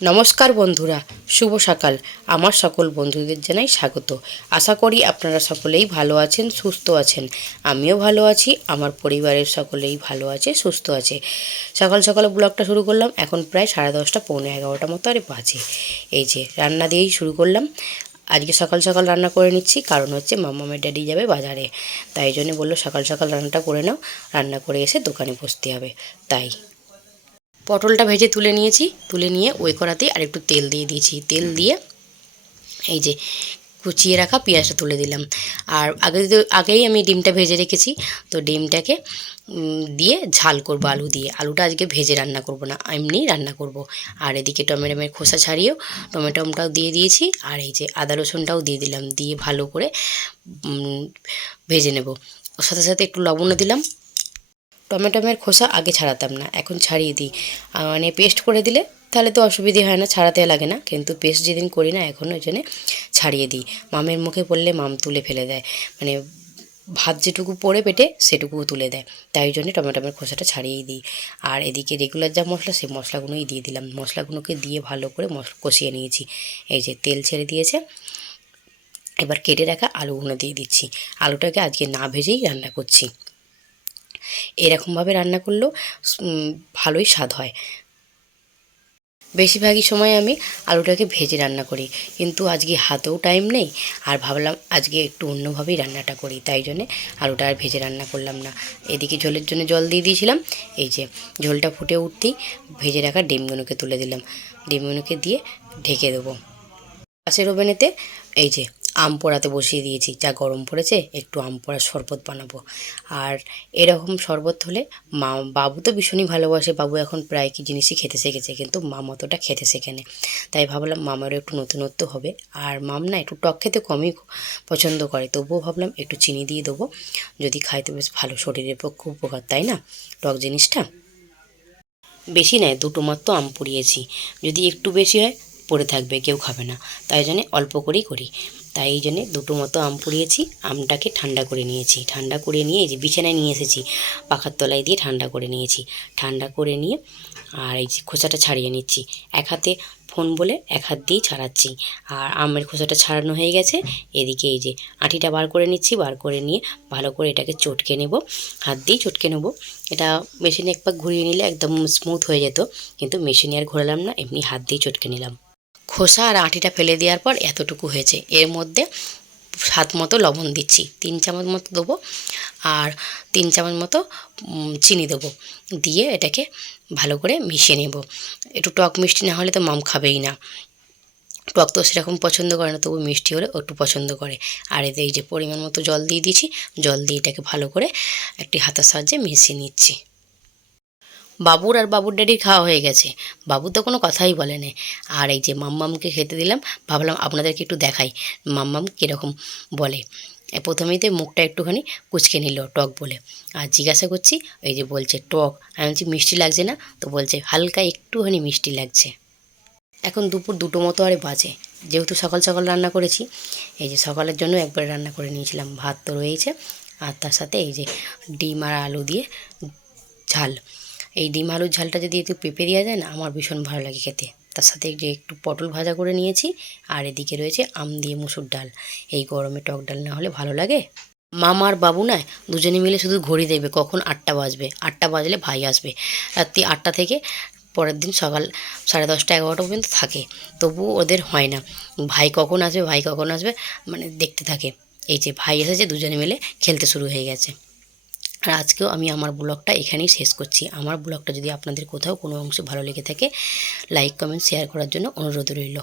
নমস্কার বন্ধুরা, শুভ সকাল। আমার সকল বন্ধুদের জানাই স্বাগত। আশা করি আপনারা সকলেই ভালো আছেন, সুস্থ আছেন। আমিও ভালো আছি, আমার পরিবারের সকলেই ভালো আছে, সুস্থ আছে। সকাল সকাল ব্লগটা শুরু করলাম, এখন প্রায় সাড়ে দশটা, পৌনে এগারোটা মতো আরে বাজে। এই যে রান্না দিয়েই শুরু করলাম। আজকে সকাল সকাল রান্না করে নিচ্ছি, কারণ হচ্ছে মামামের ড্যাডি যাবে বাজারে। তাই জন্য বলল সকাল সকাল রান্নাটা করে নাও, রান্না করে এসে দোকানে বসতে হবে। তাই। পটলটা ভেজে তুলে নিয়েছি। তুলে নিয়ে ওই কড়াতেই আর একটু তেল দিয়ে দিয়েছি। তেল দিয়ে এই যে কুচিয়ে রাখা পেঁয়াজটা তুলে দিলাম। আর আগে তো আগেই আমি ডিমটা ভেজে রেখেছি। তো ডিমটাকে দিয়ে ঝাল করব আলু দিয়ে। আলুটা আজকে ভেজে রান্না করব না এমনি রান্না করব। আর এদিকে টমেটোমের খোসা ছাড়িয়েও টমেটোমটাও দিয়ে দিয়েছি। আর এই যে আদা রসুনটাও দিয়ে দিলাম। দিয়ে ভালো করে ভেজে নেব। ওর সাথে সাথে একটু লবণও দিলাম। টমেটোমের খোসা আগে ছাড়াতাম না, এখন ছাড়িয়ে দিই। মানে পেস্ট করে দিলে তাহলে তো অসুবিধে হয় না, ছাড়াতে লাগে না, কিন্তু পেস্ট যেদিন করি না, এখন ওই জন্যে ছাড়িয়ে দিই। মামের মুখে পড়লে মাম তুলে ফেলে দেয় মানে ভাত যেটুকু পড়ে পেটে সেটুকুও তুলে দেয়, তাই জন্য টমেটোমের খোসাটা ছাড়িয়েই দিই। আর এদিকে রেগুলার যা মশলা, সেই মশলাগুলোই দিয়ে দিলাম। মশলাগুলোকে দিয়ে ভালো করে মশ কষিয়ে নিয়েছি। এই যে তেল ছেড়ে দিয়েছে, এবার কেটে রাখা আলুগুলো দিয়ে দিচ্ছি। আলুটাকে আজকে না ভেজেই রান্না করছি। এরকমভাবে রান্না করলেও ভালোই স্বাদ হয়। বেশিরভাগই সময় আমি আলুটাকে ভেজে রান্না করি। কিন্তু আজকে হাতেও টাইম নেই আর ভাবলাম আজকে একটু অন্যভাবেই রান্নাটা করি। তাই জন্যে আলুটা আর ভেজে রান্না করলাম না। এদিকে ঝোলের জন্য জল দিয়ে দিয়েছিলাম। এই যে ঝোলটা ফুটে উঠতেই ভেজে রাখা ডিমগুলোকে তুলে দিলাম। ডিমগুলোকে দিয়ে ঢেকে দেবো। পাশের ওভেনেতে এই যে আম পোড়াতে বসিয়ে দিয়েছি, যা গরম পড়েছে একটু আম পোড়ার শরবত বানাবো। আর এরকম শরবত হলে মা, বাবু তো ভীষণই ভালোবাসে, বাবু এখন প্রায় কি জিনিসই খেতে শিখেছে, কিন্তু মাম অতটা খেতে শেখেনি। তাই ভাবলাম মামারও একটু নতুনত্ব হবে, আর মাম না একটু টক খেতে কমই পছন্দ করে, তবুও ভাবলাম একটু চিনি দিয়ে দেবো, যদি খাই তো বেশ ভালো, শরীরের পক্ষে উপকার, তাই না? টক জিনিসটা? বেশি নয়, দুটো মাত্র আম পুড়িয়েছি, যদি একটু বেশি হয়, পড়ে থাকবে, কেউ খাবে না, তাই জন্যে অল্প করেই করি। তাই এই জন্যে দুটো মতো আম পুড়িয়েছি, আমটাকে ঠান্ডা করে নিয়েছি। ঠান্ডা করে নিয়ে এই যে বিছানায় নিয়ে এসেছি, পাখার তলায় দিয়ে ঠান্ডা করে নিয়েছি। ঠান্ডা করে নিয়ে আর এই যে খোসাটা ছাড়িয়ে নিচ্ছি। এক হাতে ফোন বলে এক হাত দিয়েই ছাড়াচ্ছি। আর আমের খোসাটা ছাড়ানো হয়ে গেছে। এদিকে এই যে আঁটিটা বার করে নিচ্ছি, বার করে নিয়ে ভালো করে এটাকে চটকে নেব। হাত দিয়েই চটকে নেব। এটা মেশিনে এক পাক ঘুরিয়ে নিলে একদম স্মুথ হয়ে যেত। কিন্তু মেশিনে আর ঘোরালাম না, এমনি হাত দিয়েই চটকে নিলাম। খোসা আর আঁটিটা ফেলে দেওয়ার পর এতটুকু হয়েছে। এর মধ্যে স্বাদ মতো লবণ দিচ্ছি। তিন চামচ মতো দেবো আর তিন চামচ মতো চিনি দেবো। দিয়ে এটাকে ভালো করে মিশিয়ে নেব। একটু টক মিষ্টি না হলে তো মাম খাবেই না। টক তো সেরকম পছন্দ করে না, তবু মিষ্টি হলে একটু পছন্দ করে। আর এতে এই যে পরিমাণ মতো জল দিয়ে দিয়েছি, জল দিয়ে এটাকে ভালো করে একটি হাতের সাহায্যে মিশিয়ে নিচ্ছি। বাবুর আর বাবুর ড্যাডির খাওয়া হয়ে গেছে। বাবু তো কোনো কথাই বলে বলেনি। আর এই যে মাম্মামকে খেতে দিলাম, ভাবলাম আপনাদেরকে একটু দেখাই। মাম্মাম কীরকম বলে প্রথমেই তো মুখটা একটুখানি কুচকে নিল টক বলে। আর জিজ্ঞাসা করছি, এই যে বলছে টক, আমি বলছি মিষ্টি লাগছে না? তো বলছে হালকা একটুখানি মিষ্টি লাগছে। এখন দুপুর দুটো মতো আরে বাজে। যেহেতু সকাল সকাল রান্না করেছি, এই যে সকালের জন্য একবার রান্না করে নিয়েছিলাম। ভাত তো রয়েছে আর তার সাথে এই যে ডিম আর আলু দিয়ে ঝাল। এই ডিম আলুর ঝালটা যদি একটু পেঁপে দেওয়া যায় না আমার ভীষণ ভালো লাগে খেতে। তার সাথে যে একটু পটল ভাজা করে নিয়েছি, আর এদিকে রয়েছে আম দিয়ে মুসুর ডাল। এই গরমে টক ডাল না হলে ভালো লাগে? মামা আর বাবু না দুজনে মিলে শুধু ঘড়ি দেখবে কখন আটটা বাজবে। আটটা বাজলে ভাই আসবে। রাত্রি আটটা থেকে পরের দিন সকাল সাড়ে দশটা এগারোটা পর্যন্ত থাকে। তবু ওদের হয় না। ভাই কখন আসবে, ভাই কখন আসবে মানে দেখতে থাকে। এই যে ভাই এসেছে, দুজনে মিলে খেলতে শুরু হয়ে গেছে। আর আজকেও আমি আমার ব্লগটা এখানেই শেষ করছি। আমার ব্লগটা যদি আপনাদের কোথাও কোনো অংশ ভালো লেগে থাকে লাইক কমেন্ট শেয়ার করার জন্য অনুরোধ রইল।